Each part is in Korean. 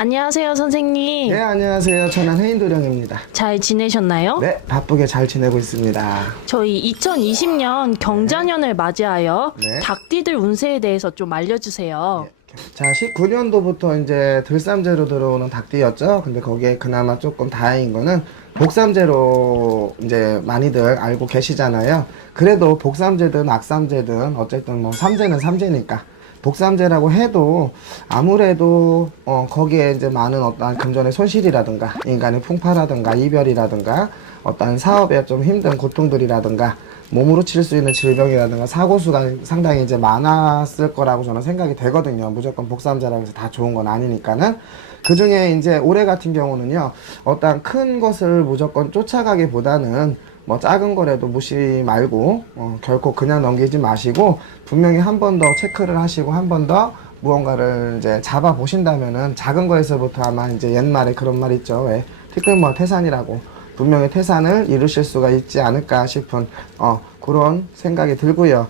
안녕하세요, 선생님. 네, 안녕하세요. 저는 해인도령입니다. 잘 지내셨나요? 네, 바쁘게 잘 지내고 있습니다. 저희 2020년 경자년을 맞이하여 네. 닭띠들 운세에 대해서 좀 알려주세요. 자, 19년도부터 이제 들삼재로 들어오는 닭띠였죠. 근데 거기에 그나마 조금 다행인 거는 복삼재로 이제 많이들 알고 계시잖아요. 그래도 복삼재든 악삼재든 어쨌든 뭐 삼재는 삼재니까 복삼재라고 해도 아무래도 거기에 이제 많은 어떠한 금전의 손실이라든가 인간의 풍파라든가 이별이라든가 어떠한 사업에 좀 힘든 고통들이라든가 몸으로 칠 수 있는 질병이라든가 사고수가 상당히 이제 많았을 거라고 저는 생각이 되거든요. 무조건 복삼재라고 해서 다 좋은 건 아니니까는. 그 중에 이제 올해 같은 경우는요, 어떤 큰 것을 무조건 쫓아가기보다는 뭐 작은 거라도 무시 말고 결코 그냥 넘기지 마시고 분명히 한 번 더 체크를 하시고 한 번 더 무언가를 이제 잡아 보신다면은 작은 거에서부터 아마 이제 옛말에 그런 말 있죠. 왜 티끌모아 태산이라고 분명히 태산을 이루실 수가 있지 않을까 싶은 그런 생각이 들고요.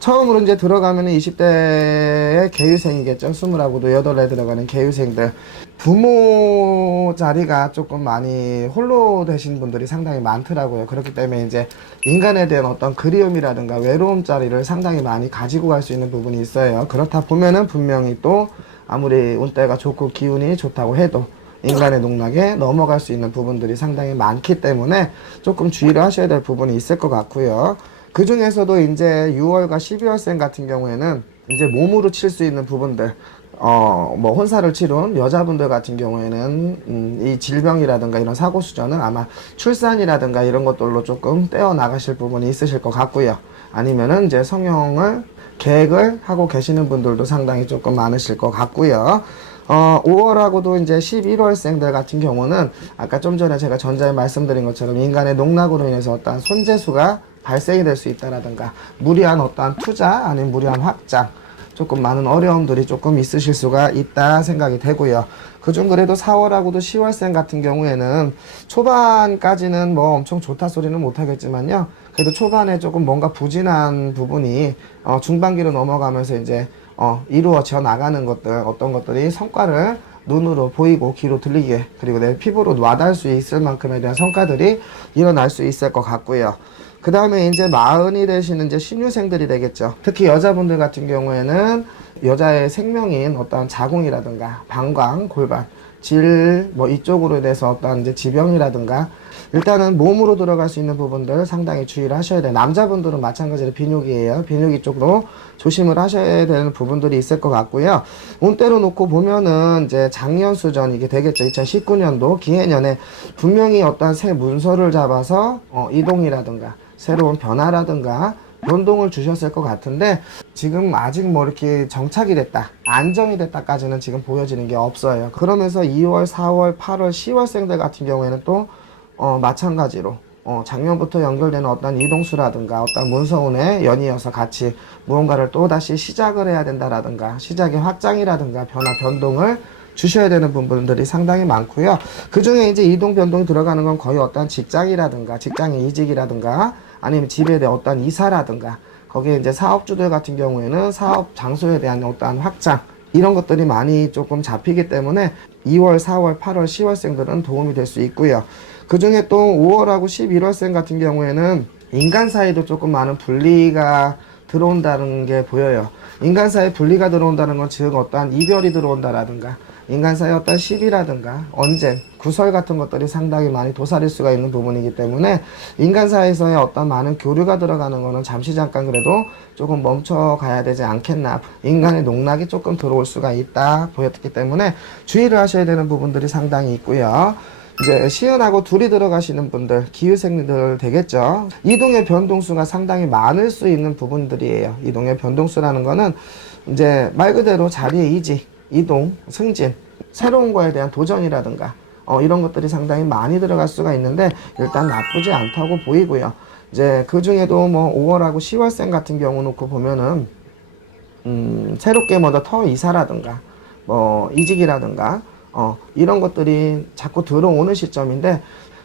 처음으로 이제 들어가면은 20대의 개유생이겠죠. 20하고도 8에 들어가는 개유생들. 부모 자리가 조금 많이 홀로 되신 분들이 상당히 많더라고요. 그렇기 때문에 이제 인간에 대한 어떤 그리움이라든가 외로움 자리를 상당히 많이 가지고 갈 수 있는 부분이 있어요. 그렇다 보면은 분명히 또 아무리 운때가 좋고 기운이 좋다고 해도 인간의 농락에 넘어갈 수 있는 부분들이 상당히 많기 때문에 조금 주의를 하셔야 될 부분이 있을 것 같고요. 그 중에서도 이제 6월과 12월생 같은 경우에는 이제 몸으로 칠 수 있는 부분들, 뭐 혼사를 치룬 여자분들 같은 경우에는 이 질병이라든가 이런 사고 수저는 아마 출산이라든가 이런 것들로 조금 떼어 나가실 부분이 있으실 것 같고요. 아니면은 이제 성형을 계획을 하고 계시는 분들도 상당히 조금 많으실 것 같고요. 5월하고도 이제 11월생들 같은 경우는 아까 좀 전에 제가 전자에 말씀드린 것처럼 인간의 농락으로 인해서 어떠한 손재수가 발생이 될 수 있다라든가 무리한 어떠한 투자 아니면 무리한 확장 조금 많은 어려움들이 조금 있으실 수가 있다 생각이 되고요. 그중 그래도 4월하고도 10월생 같은 경우에는 초반까지는 뭐 엄청 좋다 소리는 못하겠지만요. 그래도 초반에 조금 뭔가 부진한 부분이 중반기로 넘어가면서 이제 이루어져 나가는 것들, 어떤 것들이 성과를 눈으로 보이고 귀로 들리게 그리고 내 피부로 와닿을 수 있을 만큼에 대한 성과들이 일어날 수 있을 것 같고요. 그 다음에 이제 마흔이 되시는 이제 신유생들이 되겠죠. 특히 여자분들 같은 경우에는 여자의 생명인 어떠한 자궁이라든가 방광, 골반, 뭐 이쪽으로 돼서 어떠한 이제 지병이라든가 일단은 몸으로 들어갈 수 있는 부분들 상당히 주의를 하셔야 돼요. 남자분들은 마찬가지로 비뇨기예요. 비뇨기 쪽으로 조심을 하셔야 되는 부분들이 있을 것 같고요. 운대로 놓고 보면은 이제 작년수전 이게 되겠죠. 2019년도 기해년에 분명히 어떠한 새 문서를 잡아서 이동이라든가 새로운 변화라든가 변동을 주셨을 것 같은데 지금 아직 뭐 이렇게 정착이 됐다 안정이 됐다까지는 지금 보여지는 게 없어요. 그러면서 2월 4월 8월 10월생들 같은 경우에는 또 마찬가지로 작년부터 연결되는 어떤 이동수라든가 어떤 문서운에 연이어서 같이 무언가를 또다시 시작을 해야 된다라든가 시작의 확장이라든가 변화 변동을 주셔야 되는 부분들이 상당히 많고요. 그 중에 이제 이동 변동이 들어가는 건 거의 어떤 직장이라든가 직장의 이직이라든가 아니면 집에 대한 어떤 이사라든가 거기에 이제 사업주들 같은 경우에는 사업 장소에 대한 어떠한 확장 이런 것들이 많이 조금 잡히기 때문에 2월, 4월, 8월, 10월생들은 도움이 될 수 있고요. 그 중에 또 5월하고 11월생 같은 경우에는 인간 사이도 조금 많은 분리가 들어온다는 게 보여요. 인간 사이에 분리가 들어온다는 건 즉 어떠한 이별이 들어온다라든가 인간 사이에 어떤 시비라든가 언쟁, 구설 같은 것들이 상당히 많이 도사릴 수가 있는 부분이기 때문에 인간 사이에서의 어떤 많은 교류가 들어가는 거는 잠시 잠깐 그래도 조금 멈춰가야 되지 않겠나. 인간의 농락이 조금 들어올 수가 있다 보였기 때문에 주의를 하셔야 되는 부분들이 상당히 있고요. 이제 시은하고 둘이 들어가시는 분들, 기후생들 되겠죠. 이동의 변동수가 상당히 많을 수 있는 부분들이에요. 이동의 변동수라는 거는 이제 말 그대로 자리의 이직, 이동, 승진, 새로운 거에 대한 도전이라든가 이런 것들이 상당히 많이 들어갈 수가 있는데 일단 나쁘지 않다고 보이고요. 이제 그 중에도 뭐 5월하고 10월생 같은 경우 놓고 보면은 새롭게 뭐더 터 이사라든가 뭐 이직이라든가 이런 것들이 자꾸 들어오는 시점인데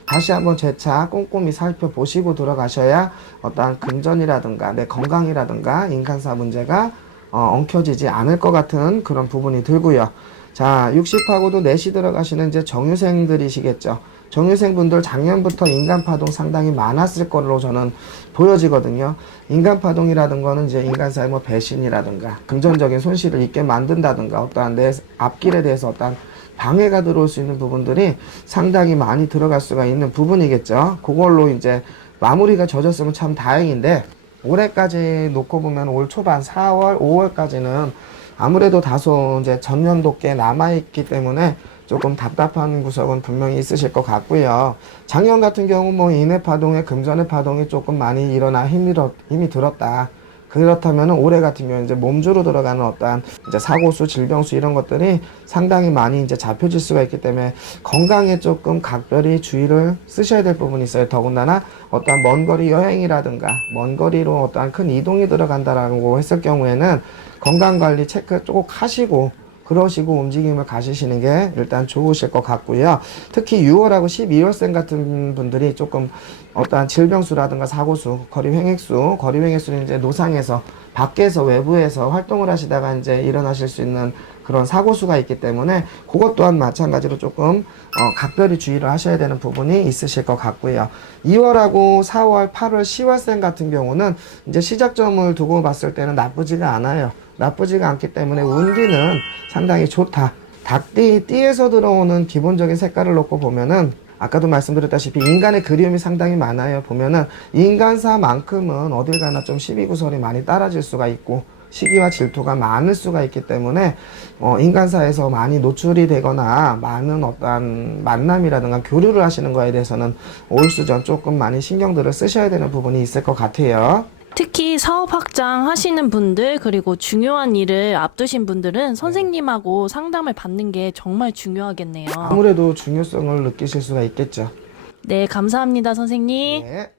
다시 한번 재차 꼼꼼히 살펴보시고 들어가셔야 어떠한 금전이라든가 내 건강이라든가 인간사 문제가 엉켜지지 않을 것 같은 그런 부분이 들고요. 자, 60하고도 넷이 들어가시는 이제 정유생들이시겠죠. 정유생분들 작년부터 인간파동 상당히 많았을 거로 저는 보여지거든요. 인간파동이라든 거는 이제 인간사의 뭐 배신이라든가 금전적인 손실을 입게 만든다든가 어떠한 내 앞길에 대해서 어떠한 방해가 들어올 수 있는 부분들이 상당히 많이 들어갈 수가 있는 부분이겠죠. 그걸로 이제 마무리가 젖었으면 참 다행인데 올해까지 놓고 보면 올 초반 4월, 5월까지는 아무래도 다소 이제 전년도 꽤 남아있기 때문에 조금 답답한 구석은 분명히 있으실 것 같고요. 작년 같은 경우 뭐 인해 파동에 금전의 파동이 조금 많이 일어나 힘이 들었다. 그렇다면 올해 같은 경우는 이제 몸주로 들어가는 어떠한 이제 사고수, 질병수 이런 것들이 상당히 많이 이제 잡혀질 수가 있기 때문에 건강에 조금 각별히 주의를 쓰셔야 될 부분이 있어요. 더군다나 어떠한 먼 거리 여행이라든가 먼 거리로 어떠한 큰 이동이 들어간다라고 했을 경우에는 건강 관리 체크 꼭 하시고 그러시고 움직임을 가지시는 게 일단 좋으실 것 같고요. 특히 6월하고 12월생 같은 분들이 조금 어떠한 질병수라든가 사고수, 거리횡액수는 이제 노상에서 밖에서 외부에서 활동을 하시다가 이제 일어나실 수 있는 그런 사고수가 있기 때문에 그것 또한 마찬가지로 조금 각별히 주의를 하셔야 되는 부분이 있으실 것 같고요. 2월하고 4월, 8월, 10월생 같은 경우는 이제 시작점을 두고 봤을 때는 나쁘지가 않아요. 나쁘지가 않기 때문에 운기는 상당히 좋다. 띠에서 들어오는 기본적인 색깔을 놓고 보면은 아까도 말씀드렸다시피 인간의 그리움이 상당히 많아요. 보면은 인간사만큼은 어딜 가나 좀 시비구설이 많이 따라질 수가 있고 시기와 질투가 많을 수가 있기 때문에 인간사에서 많이 노출이 되거나 많은 어떠한 만남이라든가 교류를 하시는 거에 대해서는 올 수전 조금 많이 신경들을 쓰셔야 되는 부분이 있을 것 같아요. 특히 사업 확장 하시는 분들 그리고 중요한 일을 앞두신 분들은 선생님하고 상담을 받는 게 정말 중요하겠네요. 아무래도 중요성을 느끼실 수가 있겠죠. 네, 감사합니다, 선생님. 네.